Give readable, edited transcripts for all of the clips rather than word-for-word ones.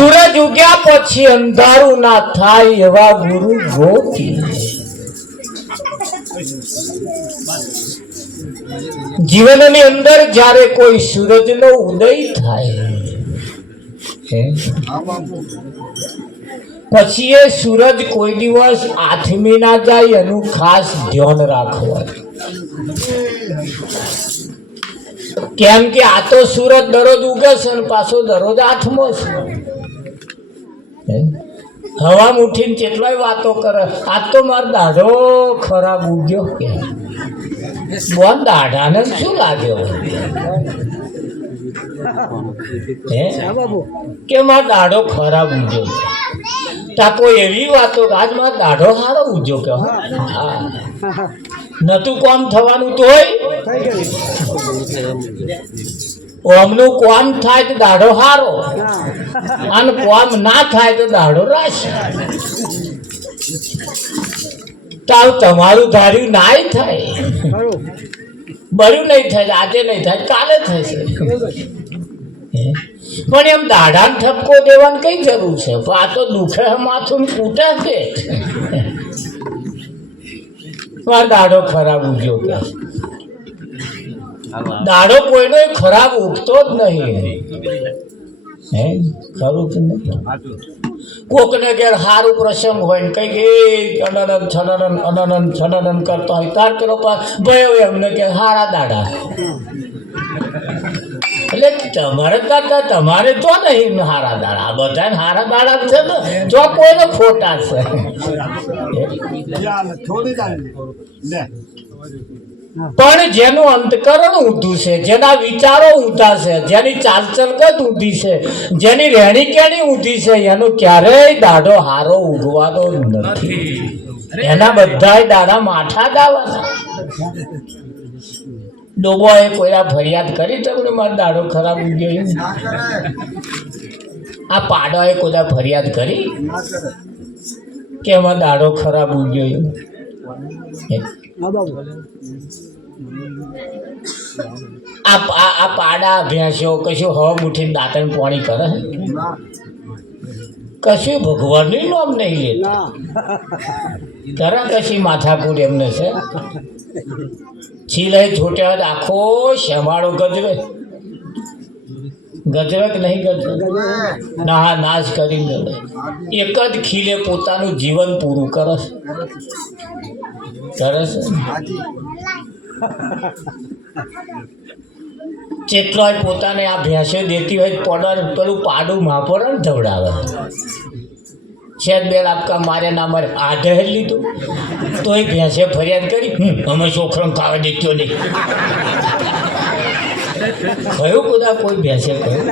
સૂરજ ઉગ્યા પછી અંધારું ના થાય એવા ગુરુ ગોતી જીવનની અંદર જ્યારે કોઈ સૂરજનો ઉદય થાય પછી એ સૂરજ કોઈ દિવસ આથમી ના જાય એનું ખાસ ધ્યાન રાખવું કેમ કે આ તો સૂરજ દરરોજ ઉગે છે અને પાછો દરરોજ આથમો છે હવા ઉઠીને કેટલાય વાતો કરે આજ તો મારો દાઢો ખરાબ ઉગ્યો કે બોન દાઢાને શું લાગ્યો કે મારો દાઢો ખરાબ ઉગ્યો તાકો એવી વાતો આજ મારો દાઢો સારો ઉગ્યો કે હા નતું કોમ થવાનું તો ઓમનું કોમ થાય તો દાઢો હારો અને કોમ ના થાય તો દાઢો રાશી તાવ તમારું ધાર્યું નાય થાય બર્યું નહીં થાય આજે નહીં થાય કાલે થશે પણ એમ દાઢાને ઠપકો દેવાની કઈ જરૂર છે આ તો દુખે માથું કૂટે છે દાઢો ખરાબ ઉગ્યો કે દાડો કોઈનો ખરાબ ઉગતો જ નહીં હે ખરું કે નહીં કોકને ઘેર સારું પ્રસંગ હોય ને કઈક છનન કરતો હોય તાર પેલો ભયો એમને કે હારા દાડા એટલે તમારે કરતા તમારે તો નહીં હારા દાડા બધા હારા દાડા છે ને જો કોઈને ખોટા છે પણ જેનું અંતકરણ ઊંધું છે જેના વિચારો ઊંધા છે જેની ચાલચલકત ઊંધી છે જેની રહેણી કેણી ઊંધી છે એનો ક્યારેય દાડો હારો ઉગવાનો નથી એના બધા દાડા માઠા દાવાના ડોબોએ કોઈ ફરિયાદ કરી તમને મારો દાડો ખરાબ ઉગ્યો આ પાડોએ કોઈ ફરિયાદ કરી કે એમાં દાડો ખરાબ ઉગ્યો આ પાડા ભેંસો કશું હવા મુઠીને દાંતણ પોણી કરે કશું ભગવાનનું નામ નહીં લેતા તરત કશી માથાકૂટ એમને છે છીલે છોટ્યા આખો શેમાળો ગજવે કે નહીં ગજવે ના નાશ કરીને એક જ ખીલે પોતાનું જીવન પૂરું કરે છે જેટલો પોતાને આ ભેંસો દેતી હોય પડર પેલું પાડું માપર ધવડાવે છે બે લાપકા મારે ના મારે આઢે લીધું તો એ ભેંસે ફરિયાદ કરી અમે છોકરાને ખાવા દેખ્યો નહીં કયું બધા કોઈ ભેંસે કહ્યું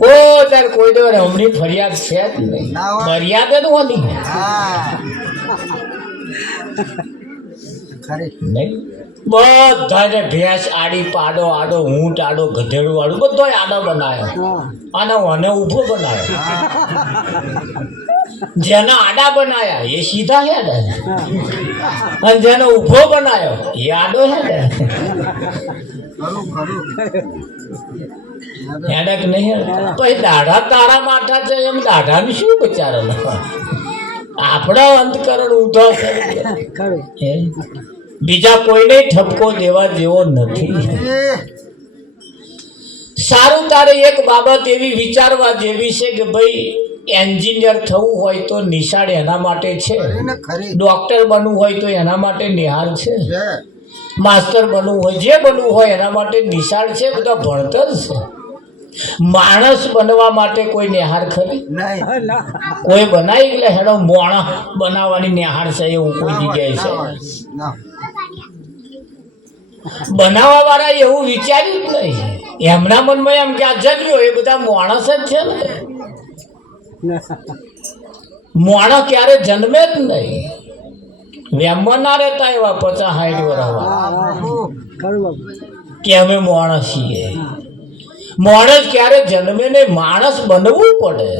ઓ તારે કોઈ દે હમણી ફરિયાદ છે જ નહીં ફરિયાદ જ હોતી નહીં બધાને ભેંસ આડી પાડો આડો ઊંટ આડો ગધેડું આડું બધો આડો બનાવ્યો અને મને ઊભો બનાવ્યો જેના આડા બનાવ્યા એ સીધા હેડે અને જેનો ઊભો બનાવ્યો એ આડો હેડે હેડક નહીં પછી દાઢા તારા માઠા છે એમ દાઢાનું શું બચારા આપણા અંતકરણ ઊંધો છે બીજા કોઈને ઠપકો દેવા જેવો નથી સારું તારે એક બાબત એવી વિચારવા જેવી છે કે ભાઈ એન્જિનિયર થવું હોય તો નિશાળ એના માટે છે ડોક્ટર બનવું હોય તો એના માટે નિહાળ છે માસ્ટર બનવું હોય જે બનવું હોય એના માટે નિશાળ છે બધા ભણતર છે માણસ બનવા માટે કોઈ નિહાર ખરી કોઈ બનાવી એટલે હેડો મોણા બનાવવાની નિહાર છે એવું કોઈ જગ્યાએ છે બનાવવા વાળા એવું વિચાર્યું જ નહીં એમના મનમાં એમ કે આ જન્મ્યો એ બધા માણસ જ છે ને માણસ ક્યારે જન્મે જ નહીં વેમમાં ના રહેતા એવા 50-60 વર્ષ કે અમે માણસ છીએ માણસ ક્યારે જન્મે ને માણસ બનવું પડે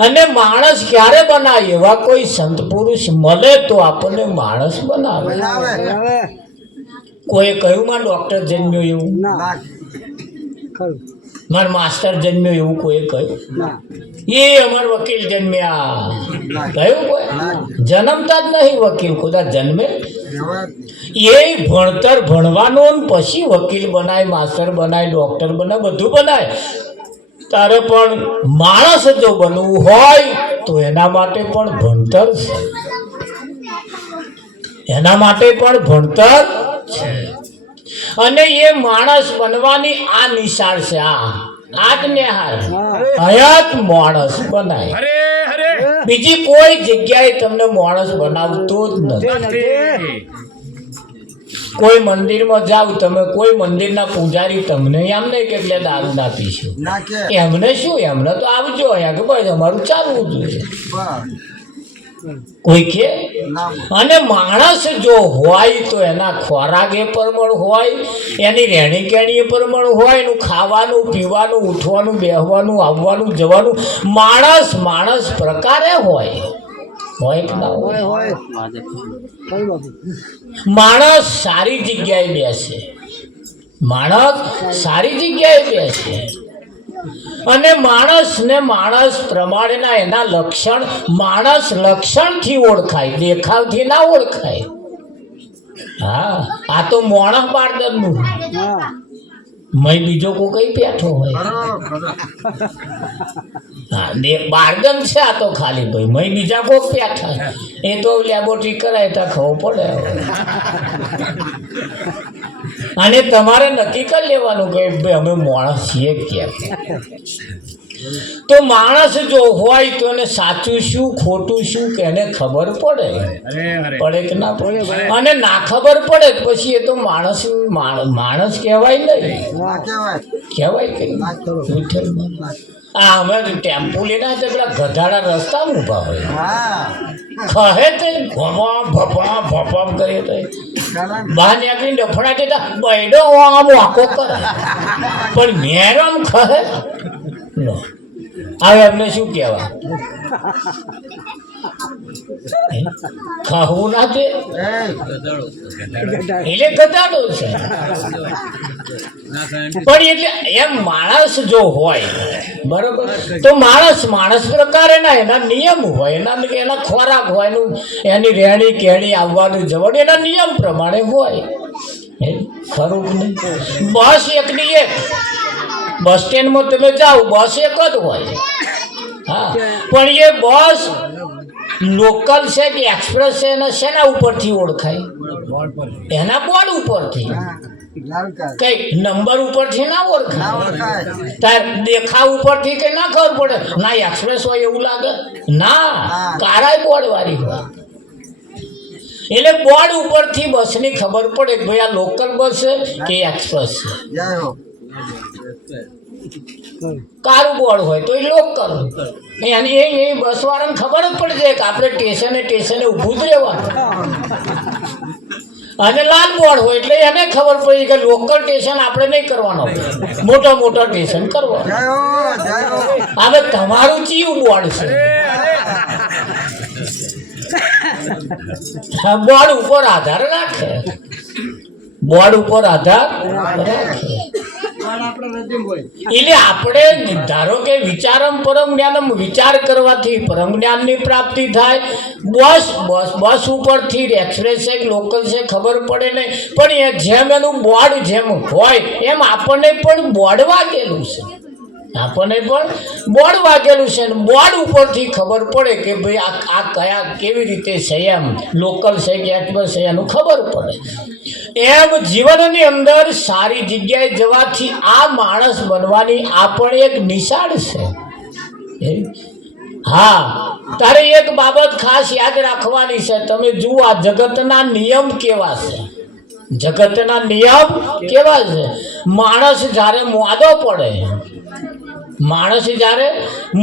અને માણસ ક્યારે બનાવે એવા કોઈ સંત પુરુષ મળે તો આપણને માણસ બનાવે કોઈ કહ્યું માં ડોક્ટર જન્મ્યો એવું મારા માસ્ટર જન્મ્યો એવું કોઈ કહ્યું? એ અમાર વકીલ જન્મ્યા કહ્યું કોઈ? જન્મતા જ નહીં વકીલ, કદાચ જન્મે એ ભણતર ભણવાનું ને પછી વકીલ બનાય, માસ્ટર બનાય, ડોક્ટર બનાય, બધું બનાય. તારે પણ માણસ જો બનવું હોય તો એના માટે પણ ભણતર છે, એના માટે પણ ભણતર છે. અને એ માણસ બનવાની આ નિશાળ છે, આ જ નિહાળ હયાત માણસ બનાય. બીજી કોઈ જગ્યાએ તમને માણસ બનાવતો જ નથી. કોઈ મંદિરમાં જાવ તમે, કોઈ મંદિરના પૂજારી તમને એમ નહીં કે એટલે દારૂ ના પીશું, એમને શું, એમને તો આવજો અહીંયા કે ભાઈ અમારું ચાલવું જોઈએ કોઈ કે. અને માણસ જો હોય તો એના ખોરાક એ પ્રમાણ હોય, એની રહેણી કહેણી એ પ્રમાણ હોય, એનું ખાવાનું પીવાનું, ઉઠવાનું, બેહવાનું, આવવાનું, જવાનું માણસ પ્રકારે હોય કે ના હોય? માણસ સારી જગ્યાએ બેસે, માણસ સારી જગ્યાએ બેસે. અને માણસને માણસ પ્રમાણેના એના લક્ષણ, માણસ લક્ષણથી ઓળખાય, દેખાવથી ના ઓળખાય. હા, આ તો મોણસ બારદનનું મય બીજો કોઈ કઈ બેઠો હોય. હા, બારદન છે આ તો ખાલી ભાઈ, મય બીજા કોક બેઠા, એ તો લેબોરેટરી કરાય તો ખબર પડે. અને તમારે નક્કી કરી લેવાનું કે ભાઈ અમે માણસ છીએ કેમ. તો માણસ જો હોય તો એને સાચું શું ખોટું શું કે એને ખબર પડે કે ના પડે. અને ના ખબર પડે પછી એ તો માણસ કહેવાય નહીં, કહેવાય કે આ અમે ટેમ્પો લઈને તો પેલા ગધાડા રસ્તામાં ઊભા હોય, ખહે તો ભપા કરીએ તો બહાર નીકળીને ડફડા દેતા બૈડો આમ વાંકો કરે, પણ મેરમ ખહે લો. હવે એમને શું કહેવાય? ખાવું ના તે એટલે ગધાડો છે. પણ એટલે એમ માણસ જો હોય બરોબર, તો માણસ પ્રકારે ના એના નિયમ હોય, એના ખોરાક હોય, એની રહેણી કહેણી, આવવાનું જવાનું એના નિયમ પ્રમાણે હોય. ખરું જ નહીં? બસ એકની એક, બસ સ્ટેન્ડમાં તમે જાઓ બસ એક જ હોય. હા, પણ એ બસ લોકલ છે કે એક્સપ્રેસ છે એના શેના ઉપરથી ઓળખાય? એના બોર્ડ ઉપરથી. કઈ નંબર ઉપરથી ના ઓળખાય, તાર દેખાવ ઉપરથી કે ના ખબર પડે ના એક્સપ્રેસ હોય એવું લાગે ના, કાળા બોર્ડ વાળી હોય. એટલે બોર્ડ ઉપરથી બસની ખબર પડે કે ભાઈ આ લોકલ બસ છે કે એક્સપ્રેસ છે. કારું બોર્ડ હોય તો એ લોકલ, એની એ બસ વાળાને ખબર જ પડી જાય કે આપણે સ્ટેશને ઊભું જ રહેવાનું. અને લાલ બોર્ડ હોય એટલે એને ખબર પડી કે લોકલ સ્ટેશન આપણે નહીં કરવાનું, મોટા સ્ટેશન કરવાનું. હવે તમારું કયું બોર્ડ છે? બોર્ડ ઉપર આધાર રાખે, બોર્ડ ઉપર આધાર રાખે. એટલે આપણે ધારો કે વિચારમ પરમ જ્ઞાનમ, વિચાર કરવાથી પરમ જ્ઞાનની પ્રાપ્તિ થાય. બસ ઉપરથી એક્સપ્રેસ છે લોકલ છે ખબર પડે નહીં, પણ જેમ એનું બોર્ડ જેમ હોય એમ આપણને પણ બોર્ડ વાગેલું છે, આપણને પણ બોર્ડ વાગેલું છે. બોર્ડ ઉપરથી ખબર પડે કે ભાઈ આ કયા કેવી રીતે છે, એમ લોકલ છે કે એક્સપ્રેસ છે એનું ખબર પડે. એમ જીવનની અંદર સારી જગ્યાએ જવાથી આ માણસ બનવાની આ પણ એક નિશાળ છે. હા, તારે એક બાબત ખાસ યાદ રાખવાની છે. તમે જુઓ આ જગતના નિયમ કેવા છે, જગતના નિયમ કેવા છે. માણસ જ્યારે મોદો પડે, માણસ જ્યારે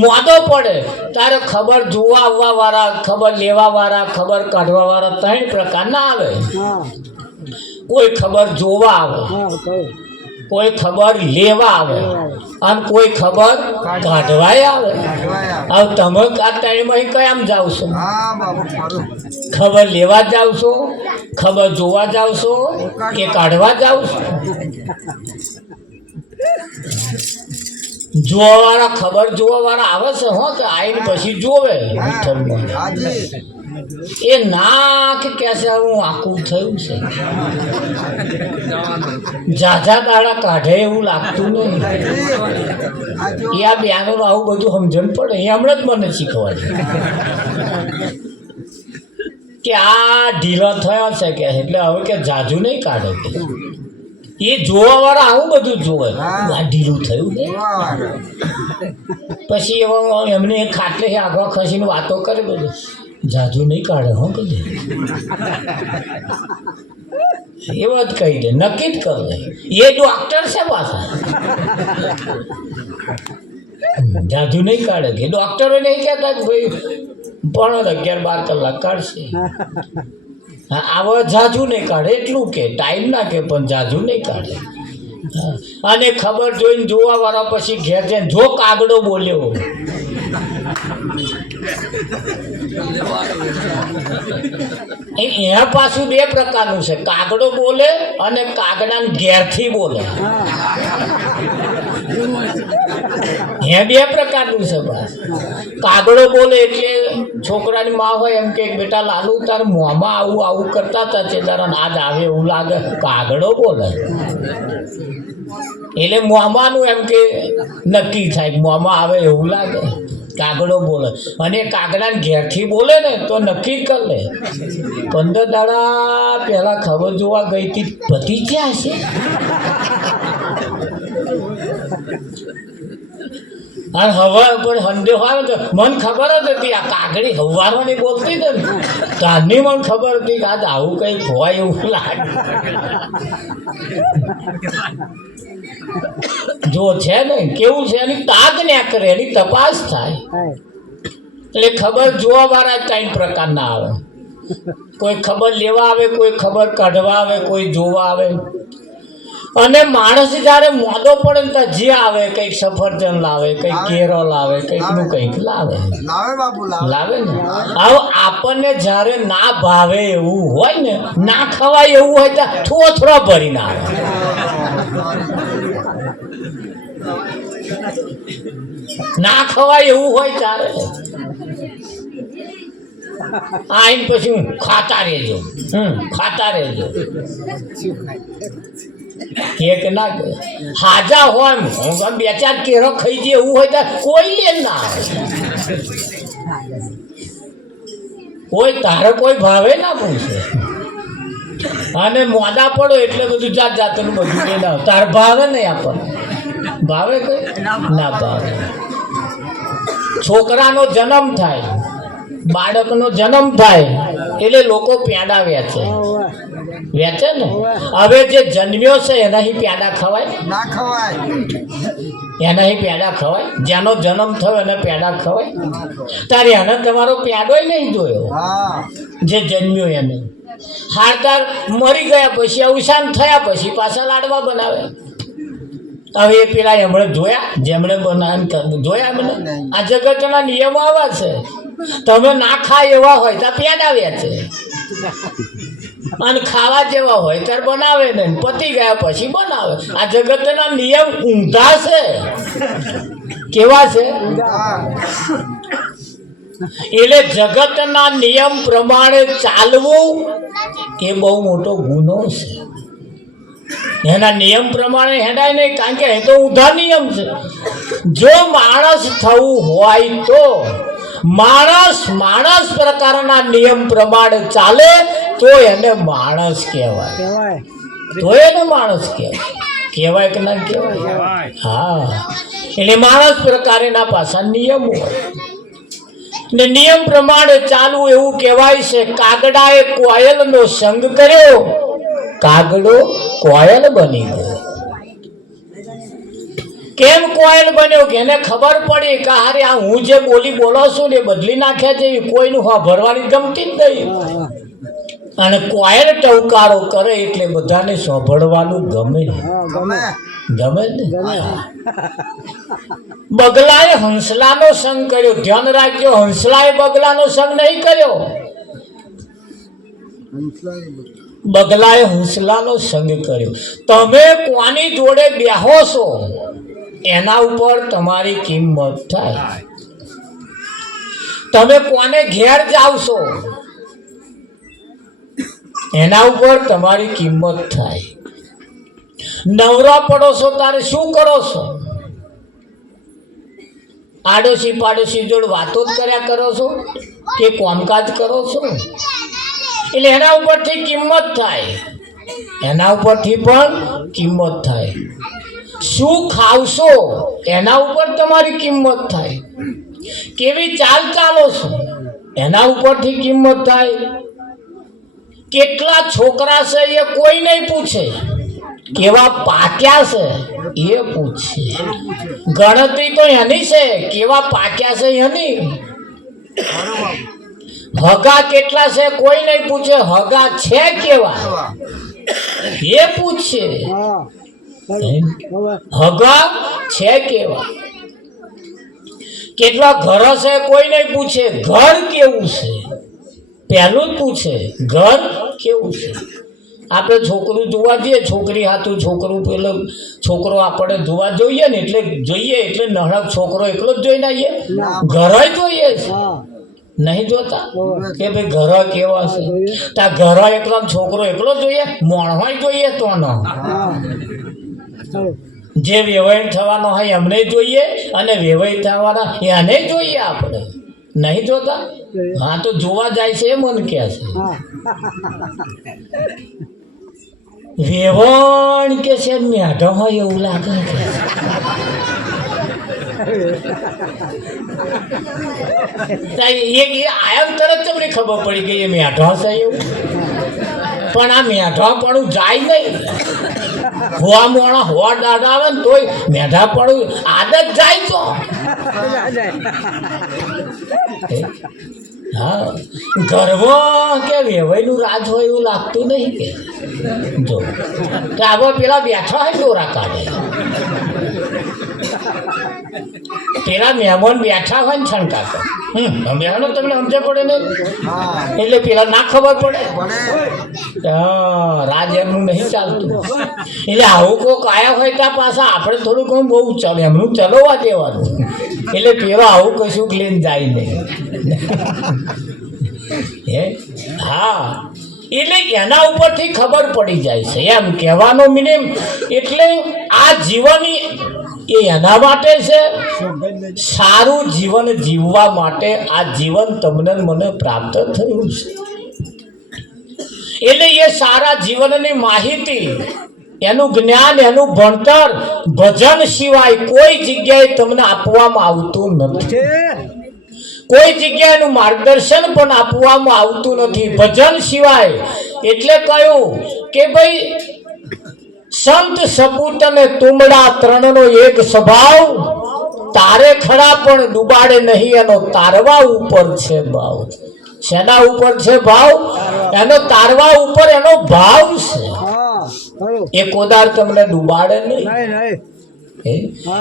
મોદો પડે ત્યારે ખબર જોવા આવવા વાળા, ખબર લેવા વાળા, ખબર કાઢવા વાળા 3 પ્રકારના આવે. કોઈ ખબર જોવા આવે, કોઈ ખબર લેવા આવે અને કોઈ ખબર કાઢવાય આવે. હવે તમે આ ટાઈમમાં કયામ જાવ છો? ખબર લેવા જાવ છો, ખબર જોવા જાવ છો કે કાઢવા જાવ છો? જોવાવાળા ખબર જોવાવાળા આવે છે હો, તો આવીને પછી જોવે વિઠ્ઠલમાં. એ નાક કે છે હું આખું થયું છે, ઝાઝા દાડા કાઢે એવું લાગતું નહીં. એ આ બેનો આવું બધું સમજણ પડે. એ હમણાં જ મને શીખવા છે કે આ ઢીલો થયો છે કે એટલે હવે કે ઝાઝું નહીં કાઢે કે. એ જોવા વાળા આવું બધું જોવે, આ ઢીલું થયું ને પછી એમને ખાટલે આગળ ખસીને વાતો કરે, બધું જાજુ નહીં કાઢે હો કદી. એ વાત કહી દે, નક્કી જ કર દે. એ ડોક્ટર છે પાછા, જાજુ નહીં કાઢે કે. ડોક્ટરો નહીં કહેતા કે ભાઈ પણ 11-12 કલાક કાઢશે. આવા જાજુ નહીં કાઢે એટલું કે, ટાઈમ ના કે પણ જાજુ નહીં કાઢે. અને ખબર જોઈને જોવા વાળા પછી ઘેર જઈને જો કાગડો બોલ્યો, એ પાછું 2 પ્રકારનું છે, કાગડો બોલે અને કાગડાને ઘેરથી બોલે. એ 2 પ્રકારનું છે. બસ કાગડો બોલે એટલે છોકરાની માં હોય એમ કે બેટા લાલુ તાર મોંમાં આવું આવું કરતા હતા તે તારા આજ આવે એવું લાગે. કાગડો બોલે એટલે મોંમાંનું એમ કે નક્કી થાય, મોંમાં આવે એવું લાગે. કાગડો બોલે અને કાગડાને ઘેરથી બોલે ને તો નક્કી કરી લે 15 દાડા પહેલા ખબર જોવા ગઈ હતી પતિ ક્યાં છે. અને હવે પણ હંડે હોય તો મને ખબર જ હતી આ કાગડી હવારવાની બોલતી હતી ને, તારની મને ખબર હતી કે આજ આવું કંઈક હોય એવું લાગે. જો છે ને કેવું છે એની તાક ના કરે, એની તપાસ થાય. એટલે ખબર જોવા વાળા 3 પ્રકારના આવે. કોઈ ખબર લેવા આવે, કોઈ ખબર કાઢવા આવે, કોઈ જોવા આવે. અને માણસ જયારે મોડો પડે ને ત્યાં જે આવે કંઈક સફરજન લાવે, કંઈક કેરો લાવે, કંઈક નું કંઈક લાવે લાવે ને. હવે આપણને જયારે ના ભાવે એવું હોય ને, ના ખવાય એવું હોય ત્યાં થોડો ભરીને આવે. ના ખવાય એવું હોય ત્યારે આઈને પછી હું ખાતા રહેજો, ખાતા રહેજો કે ના કે હાજા હોય 2-4 કેરો ખાઈ જાય એવું હોય તો કોઈ લે ના આવે. કોઈ તારે કોઈ ભાવે ના પૂછે. અને મોડા પડો એટલે બધું જાત જાતનું બધું કે ના તાર ભાવે નહીં. આપણને ભાવે કઈ ના ભાવે. છોકરાનો જન્મ થાય, બાળકનો જન્મ થાય એટલે લોકો પેંડા વેચે ને. હવે જે જન્મ્યો છે એનાથી પેંડા ખવાય ના ખવાય? એનાથી પેંડા ખવાય? જેનો જન્મ થયો એને પેંડા ખવાય? તારે એને તમારો પેંડો નહીં જોયો જે જન્મ્યો એને. હાડતાર મરી ગયા પછી અવસાન થયા પછી પાછા લાડવા બનાવે. હવે એ પેલા એમણે જોયા જેમણે બનાવી જોયા એમને. આ જગતના નિયમો આવા છે. તમે ના ખાય એવા હોય ત્યાં પેંડા વેચે અને ખાવા જેવા હોય ત્યારે બનાવે ને, પતી ગયા પછી બનાવે. આ જગતના નિયમ ઊંધા છે. કેવા છે? એટલે જગતના નિયમ પ્રમાણે ચાલવું એ બહુ મોટો ગુનો છે. એના નિયમ પ્રમાણે હેડાય નહીં, કારણ કે એ તો ઊંધા નિયમ છે. જો માણસ થવું હોય તો માણસ પ્રકારના નિયમ પ્રમાણે ચાલે તો એને માણસ કહેવાય. તો એને માણસ કહેવાય કે ના કહેવાય? હા, એટલે માણસ પ્રકારના પાછા નિયમો હોય ને નિયમ પ્રમાણે ચાલવું એવું કહેવાય છે. કાગડાએ કોયલનો સંગ કર્યો, કાગડો કોયલ બની ગયો. કેમ કોયલ બન્યો? કે એને ખબર પડી કે હારે આ હું જે બોલી બોલો છું ને એ બદલી નાખ્યા છે, કોઈનું હા ભરવાની ગમતી જ નહીં. અને કોયલ ટવકારો કરે એટલે બધાને સાંભળવાનું ગમે ગમે ને. બગલાએ હંસલાનો સંગ કર્યો. ધ્યાન રાખજો, હંસલાએ બગલાનો સંગ નહીં કર્યો, બગલાએ હંસલાનો સંગ કર્યો. તમે કોની જોડે બેહો છો એના ઉપર તમારી કિંમત થાય. તમે કોને ઘેર જાવ છો એના ઉપર તમારી કિંમત થાય. નવરા પડો છો તારે શું કરો છો? આડોશી પાડોશી જોડે વાતો જ કર્યા કરો છો કે કામકાજ કરો છો? એટલે એના ઉપરથી કિંમત થાય, એના ઉપરથી પણ કિંમત થાય. શું ખાવશો એના ઉપર તમારી કિંમત થાય. કેવી ચાલ ચાલો છો એના ઉપરથી કિંમત થાય. કેટલા છોકરા છે એ કોઈ નહીં પૂછે, કેવા પાક્યા છે એ પૂછે. ગણતરી તો એની છે, કેવા પાક્યા છે એની. હગા કેટલા છે કોઈ નહીં પૂછે, હગા છે કેવા એ પૂછે. હગા છે કેવા. કેટલા ઘર છે કોઈ નહીં પૂછે, ઘર કેવું છે પહેલું જ પૂછે, ઘર કેવું છે. આપણે છોકરું જોવા જઈએ, છોકરી હાથું છોકરું, પેલો છોકરો આપણે જોવા જોઈએ ને એટલે જોઈએ એટલે નહળક છોકરો એકલો જ જોઈને આવીએ, ઘર જોઈએ છે નહીં જોતા કે ભાઈ ઘર કેવા છે. ત્યાં ઘર એકલો છોકરો એકલો જોઈએ, મોણવાય જોઈએ તો ન. જે વેવાઈ થવાનો હોય એમને જોઈએ અને વેવાઈ થવાના એને જોઈએ આપણે નહીં જોતા. હા તો જોવા જાય છે એ મન કહે છે. વેવણ કે છે મેઢો હોય એવું લાગે છે. આયમ તરત તમને ખબર પડી ગઈ એ મેઢો છે એવું. પણ આ મેઢા પણ જાય નહીં. હોવા મોણા હોવા દાડા આવે ને તોય મેઢા પણ આદત જાય તો. હા, ગર્વ કે વેવાઈનું રાજ હોય એવું લાગતું નહીં કે જો કે આપણે પેલા બેઠા હોય દોરા કાઢે, પેલા મહેમાન બેઠા હોય ને છણકા તો મહેમાનો તમને સમજે પડે ને એટલે પેલા ના ખબર પડે. હા, રાજ એમનું નહીં ચાલતું. એટલે આવું કોઈક આયા હોય ત્યાં પાછા આપણે થોડુંક બહુ ચાલે એમનું ચલાવવા દેવાનું. એટલે પેલો આવું કશું લઈને જાય નહીં. હા, એટલે એના ઉપરથી ખબર પડી જાય છે એમ કહેવાનો મિનિંગ. એટલે આ જીવન એ એના માટે છે, સારું જીવન જીવવા માટે આ જીવન તમને મને પ્રાપ્ત થયું છે. એટલે એ સારા જીવનની માહિતી, એનું જ્ઞાન, એનું ભણતર ભજન સિવાય કોઈ જગ્યાએ તમને આપવામાં આવતું નથી. કોઈ જગ્યાએનું માર્ગદર્શન પણ આપવામાં આવતું નથી ભજન સિવાય. એટલે કહ્યું કે ભાઈ સંત સપૂત અને તુમડા ત્રણનો એક સ્વભાવ, તારે ખરા પણ ડૂબાડે નહીં એનો તારવા ઉપર છે ભાવ. શેના ઉપર છે ભાવ? એનો તારવા ઉપર એનો ભાવ છે. એ કોદાર તમને ડૂબાડે નહીં.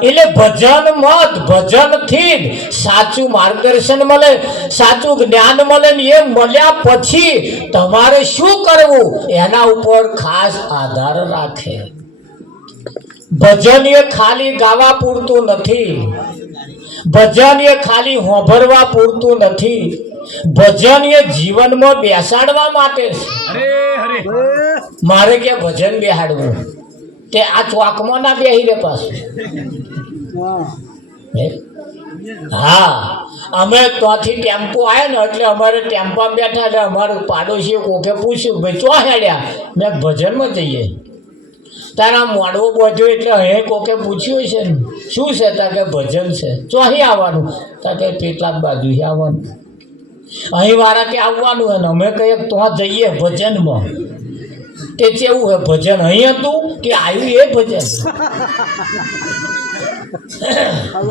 એટલે ભજન મત, ભજન થી સાચું માર્ગદર્શન મળે, સાચું જ્ઞાન મળે ને એ મળ્યા પછી તમારે શું કરવું એના ઉપર ખાસ આધાર રાખે. ભજન એ ખાલી ગાવા પૂરતું નથી, ભજન એ ખાલી હોંભરવા પૂરતું નથી, ભજન એ જીવનમાં બેસાડવા માટે છે. મારે કે ભજન બેહાડવું તે આ ચોકમાં ના બેહી રે પાછું. હા, અમે ત્યાંથી ટેમ્પો આવ્યો ને એટલે અમારે ટેમ્પામાં બેઠા એટલે અમારું પાડોશીએ કોકે પૂછ્યું ભાઈ ચો હેડ્યા? મેં ભજનમાં જઈએ. તારા મોડવો બધો એટલે અહીં કોકે પૂછ્યું છે ને શું છે? તા કે ભજન છે. ચોહી આવવાનું? તા કે પેટલા બાજુ આવવાનું. અહીં વાળા કે આવવાનું હોય ને અમે કહીએ તો જઈએ ભજનમાં. તે કેવું હે ભજન અહીં હતું કે આવ્યું એ ભજન?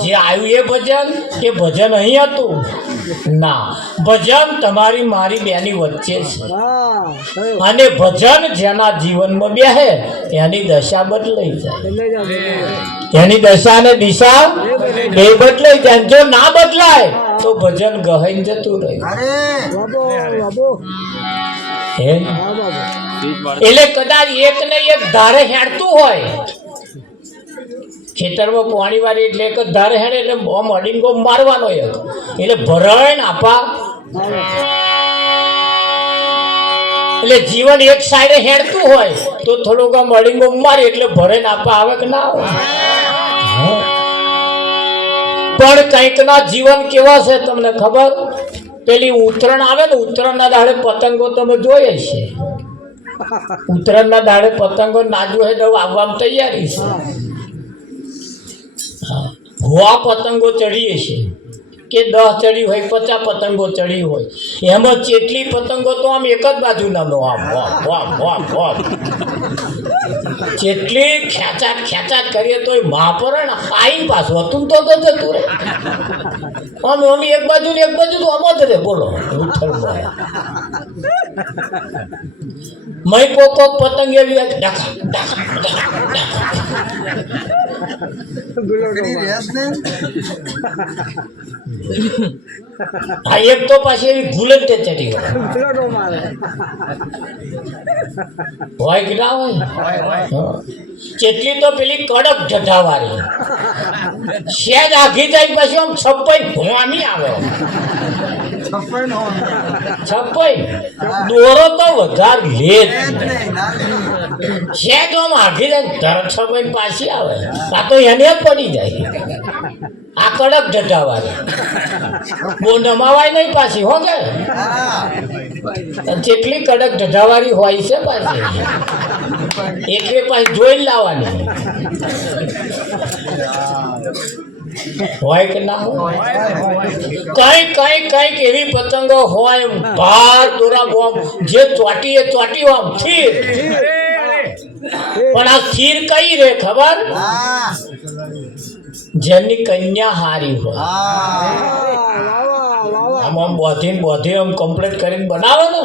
જે આવ્યું એ ભજન કે ભજન અહીં હતું? ના, ભજન તમારી મારી બેની વચ્ચે છે અને ભજન જેના જીવનમાં બેહે એની દશા બદલાઈ જાય, એની દશા ને દિશા બે બદલાઈ જાય. જો ના બદલાય તો ભજન ગહાઈને જતું રહે. એટલે કદાચ એક ને એક ધારે હેડતું હોય, ખેતરમાં પાણી વાળી એટલે એક જ ધારે હેડે એટલે અડીને મારવાનો એટલે ભરાય ને આપા. એટલે જીવન એક સાઈડે હેડતું હોય તો થોડુંક આમ અડીને મારી એટલે ભરાય ને આપા આવે કે ના આવે. પણ કંઈક ના જીવન કેવા છે તમને ખબર? પેલી ઉત્તરાયણ આવે ને, ઉત્તરાયણના દાડે પતંગો તમે જોઈએ છે. ઉત્તરાયણના દાડે પતંગો ના જોઈએ તો આવવામાં તૈયારી છે. હોવા પતંગો ચડીએ છીએ કે 10 ચડી હોય 50 પતંગો ચડી હોય, એમાં જેટલી પતંગો તો આમ એક જ બાજુ નાનો આમ જેટલી ખેંચાટ કરીએ તો મહાપરણ આઈ પાછું હતું તો જતું રહે. અમે એક બાજુ ને એક બાજુ તો આમ જ રે. બોલો મય કોક પતંગ એવી એક તો પાછી એવી ગુલંટે ચડી હોય કે ના હોય. જેટલી તો પેલી કડક ઢઢાવાળી શેજ આઘી જાય પછી આમ છપ્પાઈ ભોમી આવે. છપ્પાઈ દોરો તો વધારે લે શેજ આમ આઘી જાય ધર છપ્પાઈ પાછી આવે. આ તો એને પડી જાય. આ કડક ઢઢાવાળી બહુ નમાવાય નહીં પાછી હો કે. જેટલી કડક ઢઢાવાળી હોય છે પાછી એટલે પાછી જોઈ લાવવાની હોય કે ના હોય. કઈક એવી પતંગો હોય ભાર દોરા બોમ જે ચોટી આમ સ્થિર. પણ આ સ્થિર કઈ રે ખબર? જેમની કન્યા હારી હોય આમ બોધી આમ કમ્પ્લીટ કરીને બનાવે ને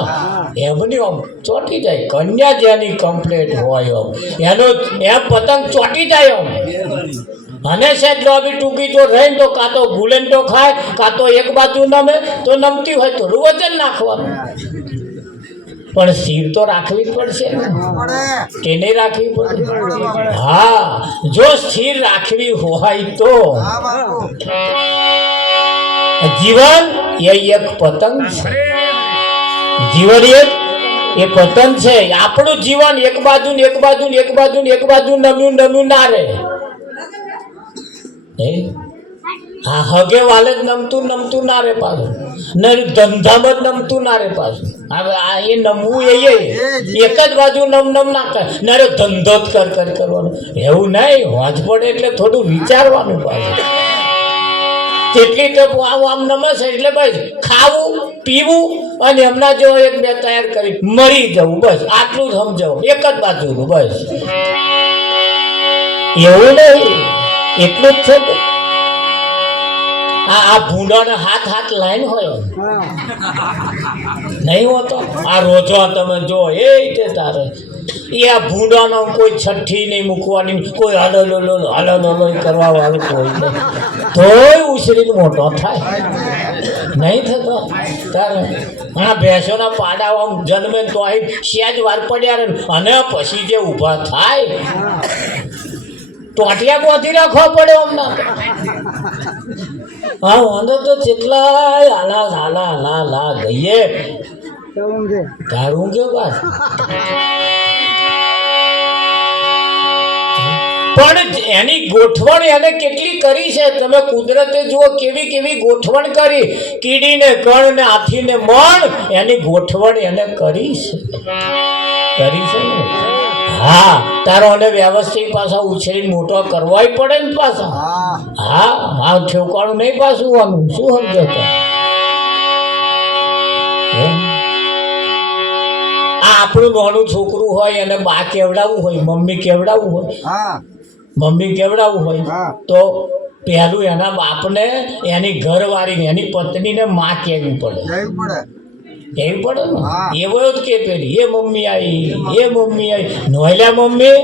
એમની આમ ચોટી જાય. કન્યા જેની કમ્પ્લીટ હોય એનો એમ પતંગ ચોટી જાય આમ. અને સાહેબ લોબી ટૂંકી તો રહે તો કાં તો ગુલેન તો ખાય કાં તો એક બાજુ નમે તો નમતી હોય થોડું વજન નાખવાનું. પણ સ્થિર તો રાખવી જ પડશે કે નહીં રાખવી પડે? હા, જો સ્થિર રાખવી હોય તો જીવન એ એક પતંગ છે. જીવન એ પતંગ છે. આપણું જીવન એક બાજુ નમ્યું ના રહે. હા, હગે વાલે જ નમતું ના રે પાછું ને ધંધામાં જ નમતું ના રે પાછું. હવે આ એ નમવું એ એક જ બાજુ નમ ના કરે ને ધંધો જ કરવાનો એવું નહીં. વાંચ પડે એટલે થોડું વિચારવાનું પાછું. તેટલી તો આમ નમસ એટલે બસ ખાવું પીવું અને એમના જો એક બે તૈયાર કરી મરી જવું, બસ આટલું જ સમજાવું. એક જ બાજુનું બસ. એવું નહીં, એટલું જ છે. આ ભૂંડાને હાથ લાઈન હોય નહીં હોતો. આ રોજો તમે જો એ રીતે તારે એ આ ભૂંડાનો કોઈ છઠ્ઠી નહીં મૂકવાની, કોઈ હલો કરવા વાળું કોઈ નહીં. તોય ઉછરીને મોટો થાય નહીં થતો. તારે આ ભેંસોના પાડા આમ જન્મે તો અહીં સેજ વાર પડ્યા રહે અને પછી જે ઊભા થાય ટોટિયા બોધી રાખવા પડે હમણાં. હા, વાંધો તો જેટલા હાલા ગઈએ તારું કે બસ. પણ એની ગોઠવણ એને કેટલી કરી છે તમે કુદરતે જુઓ કેવી ગોઠવણ કરી. કીડીને કણ ને હાથીને મણ એની ગોઠવણ એને કરી છે ને. હા, તારો અને વ્યવસ્થિત પાછા ઉછેરીને મોટો કરવાય પડે ને પાછા. હા, ઠેકાણું નહીં પાછું આનું શું સમજો તો. આ આપણું નાનું છોકરું હોય અને બા કેવડાવવું હોય, મમ્મી કેવડાવવું હોય તો પહેલું એના બાપને એની ઘરવાળીને એની પત્નીને માં કહેવી પડે કહેવી પડે ને એવો જ કે પેલી એ મમ્મી આવી નોયલા મમ્મી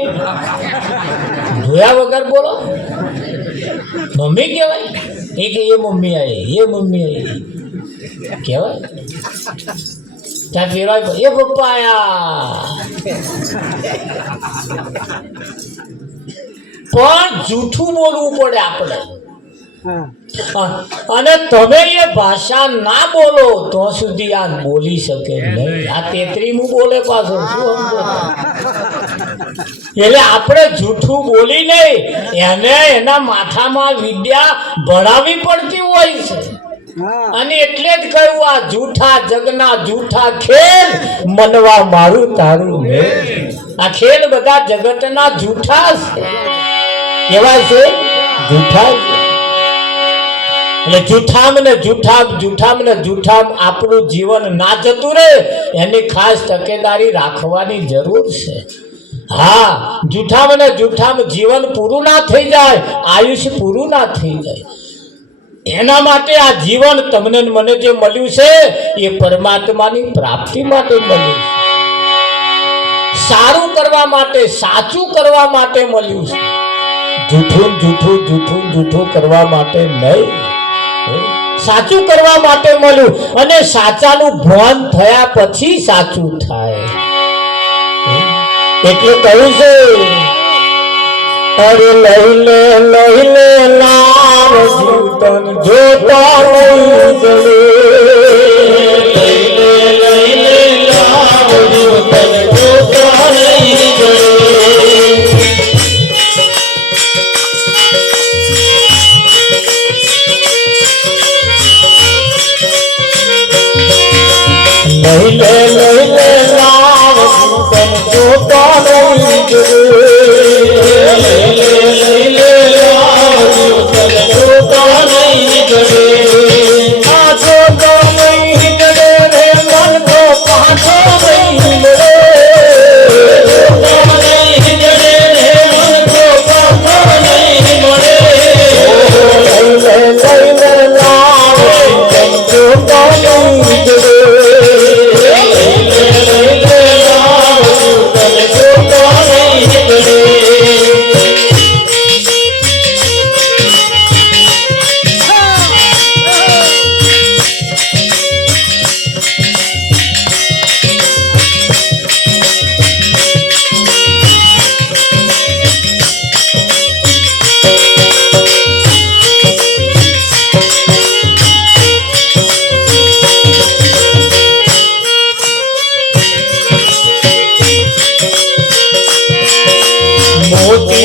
જોયા વગર બોલો મમ્મી કહેવાય એ કે એ મમ્મી આવી કહેવાય ત્યાં પેલા એ પપ્પા આયા પણ જૂઠું બોલવું પડે આપણે અને તમે એ ભાષા ના બોલો તો સુધી આ બોલી શકે નહીં આ 33મું બોલે પાછો શું એટલે આપણે જૂઠું બોલી નહીં એને એના માથામાં વિદ્યા ભણાવવી પડતી હોય છે અને એટલે જ કહ્યું આ જૂઠા જગના જૂઠા ખેલ મનવા મારું તારું મેં આ ખેલ બધા જગતના જૂઠા છે કેવા છે જૂઠા એટલે જૂઠામ ને જૂઠામ આપણું જીવન ના જતું રહે એની ખાસ તકેદારી રાખવાની જરૂર છે હા જૂઠામ જીવન પૂરું ના થઈ જાય આયુષ્ય પૂરું ના થઈ જાય એના માટે આ જીવન તમને મને જે મળ્યું છે એ પરમાત્માની પ્રાપ્તિ માટે મળ્યું છે સારું કરવા માટે સાચું કરવા માટે મળ્યું છે જૂઠું કરવા માટે નહીં સાચું કરવા માટે મળ્યું અને સાચાનું ભાન થયા પછી સાચું થાય એટલે કહ્યું છે અરે લઈ લે નામ જીવતન જોતા નહીં જડે લઈ લે નામ જીવતન જોતા નહીં જડે લઈ લે નામ જીવતન જોતા નહીં જડે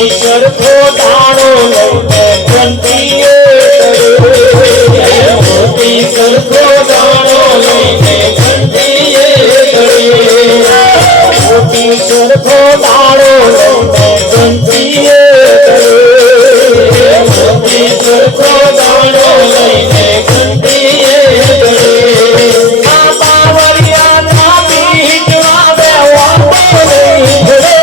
સરખો દાણો લઈને ઘંટીએ મોતી સરખો દાણો લઈને ઘંટીએ મોતી સરખો દાણો લઈને ઘંટીએ મોતી સરખો દાણો લઈને ઘંટીએ આ બાવળિયા ના બીજ આવે વાતો નહીં ભરે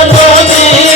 Nadi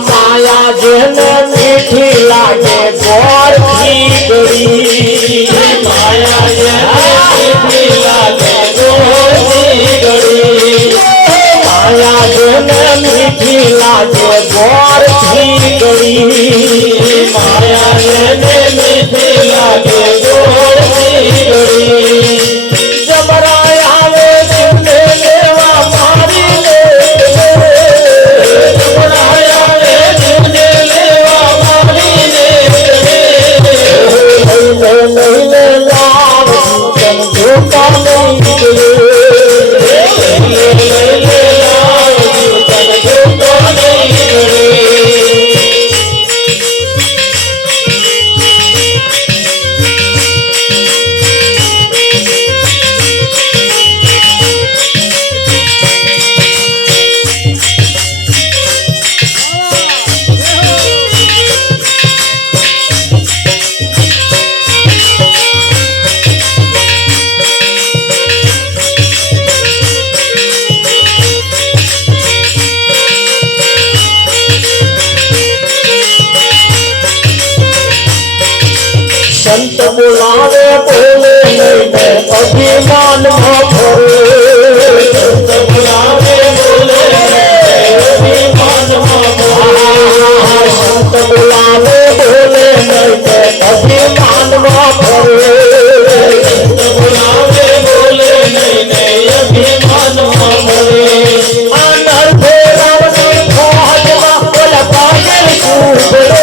માયા જેને મીઠી લાગે ગોળ ખીગડી માયા જેને મીઠી લાગે ગોળ ખીગડી માયા જેને મીઠી લાગે ગોળ ખીગડી માયા જેને મીઠી લાગે ગોળ ખીગડી જબરાય આવે જીવને લેવા મારી લે જબરાય આવે જીવને લેવા મારી લે લઈને લાવ તન ધોકા નહીં નીકળે લઈને લાવ તન ધોકા નહીં નીકળે સંત બોલાવે બોલે લઈને અભિમાન માં ભરે સંત બોલાવે બોલે અભિમાન માં ભરે સંત બોલાવે બોલે લઈને અભિમાન માં ભરે સંત બોલાવે બોલે લઈને અભિમાન માં ભરે આનર ફેરવની ખોજમાં બોલા પાગલ કૂબડે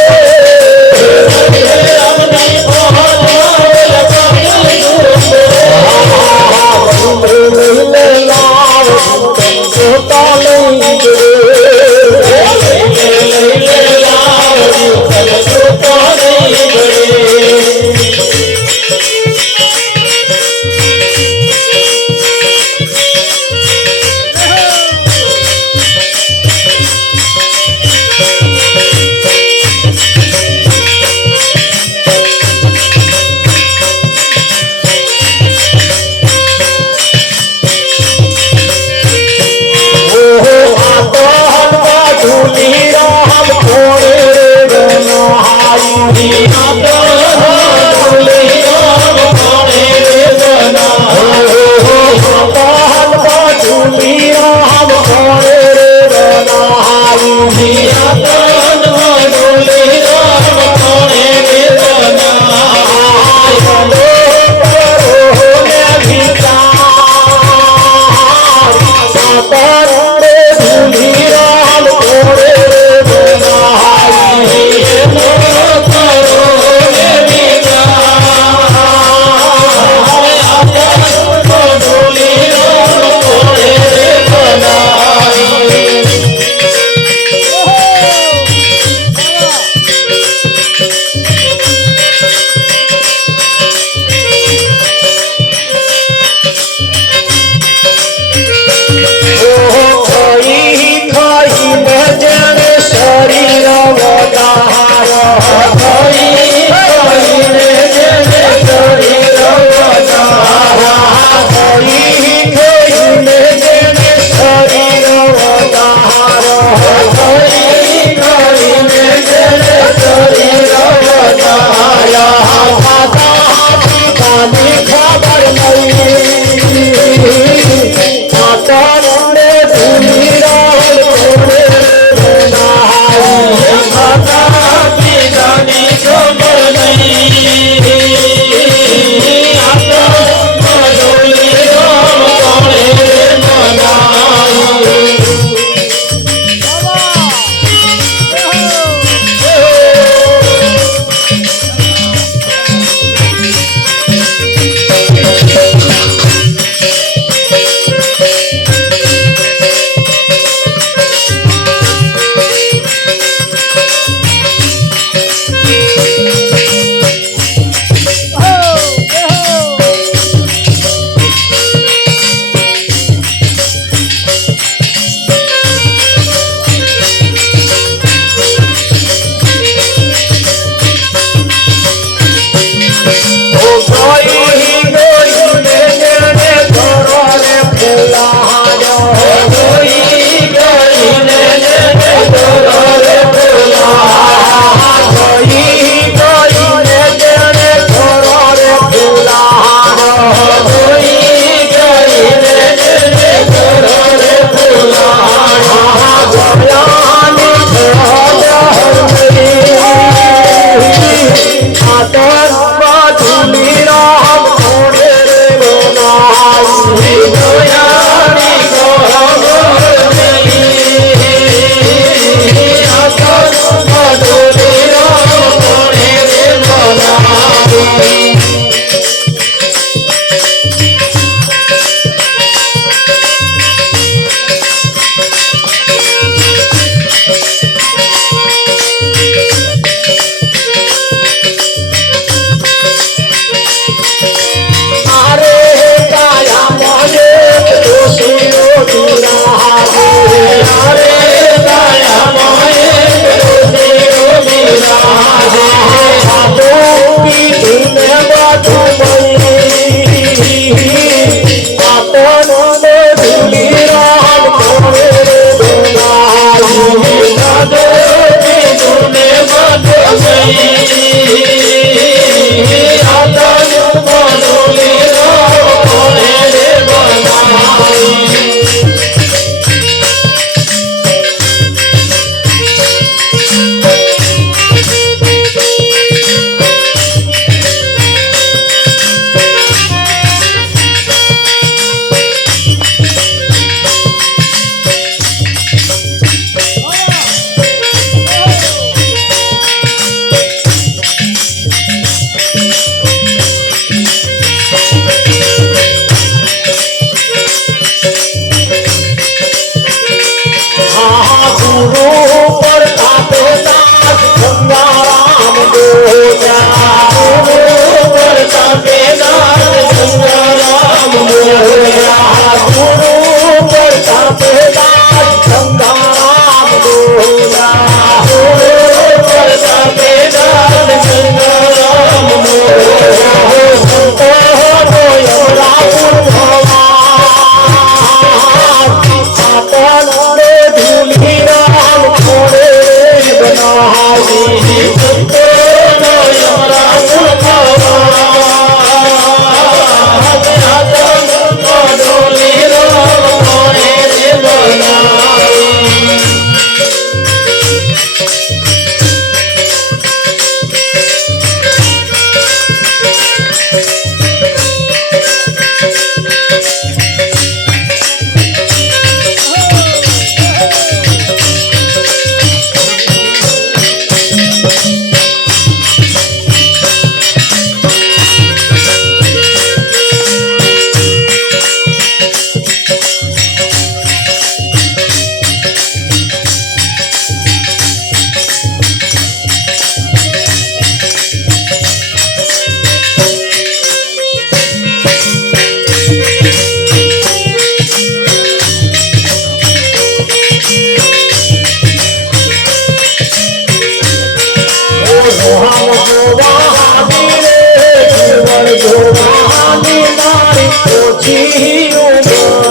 ઓછી ઉંમરમાં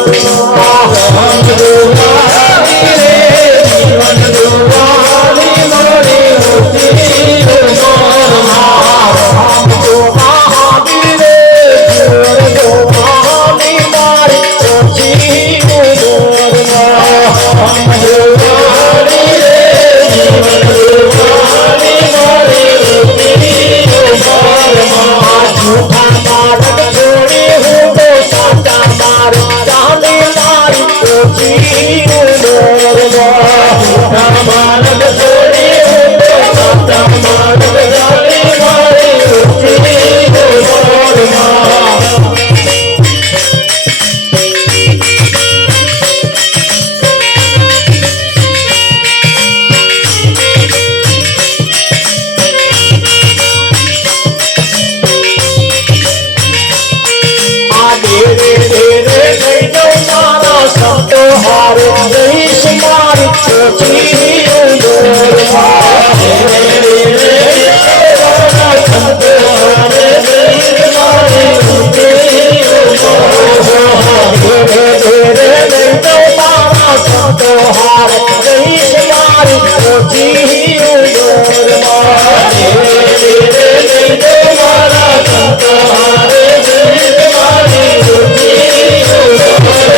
જોવાની રે જીવન જોવાની મારી ઓછી ઉંમરમાં જોવાની રે જીવન જોવાની મારી ઓછી ઉંમરમાં જોવાની રે જીવન જોવાની મારી ઓછી ઉંમરમાં જૂઠા માર્ગ છોડી હું તો સાચા માર્ગ ચાલી મારી ઓછી ઉંમરમાં જૂઠા માર્ગ છોડી હું તો સાચા માર્ગ ચાલી મારી ઓછી ઉંમરમાં સંતો હારે રહીશ મારી ઓછી ઉંમરમાં સંતો હારે રહીશ મારી ઓછી ઉંમરમાં સંતો હારે રહીશ મારી ઓછી ઉંમરમાં સંતો હારે રહીશ મારી ઓછી ઉંમરમાં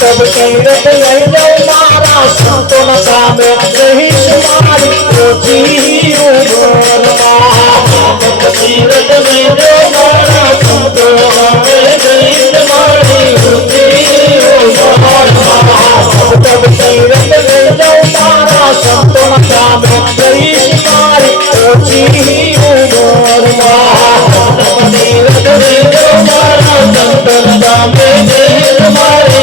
तब तीरथ लई जाऊं मारा संतों सामे रहीश मारी ओછી उंमરમાં तब तीरथ लई जाऊं मारा संतों सामे रहीश मारी ओછી उंमરમાં तब तीरथ लई जाऊं मारा संतों सामे रहीश मारी ओછી उंमરમાં तब तीरथ लई जाऊं मारा संतों सामे रहीश मारी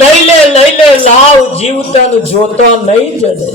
લઈ લે લાવ જીવતન જોતો નહીં જડે.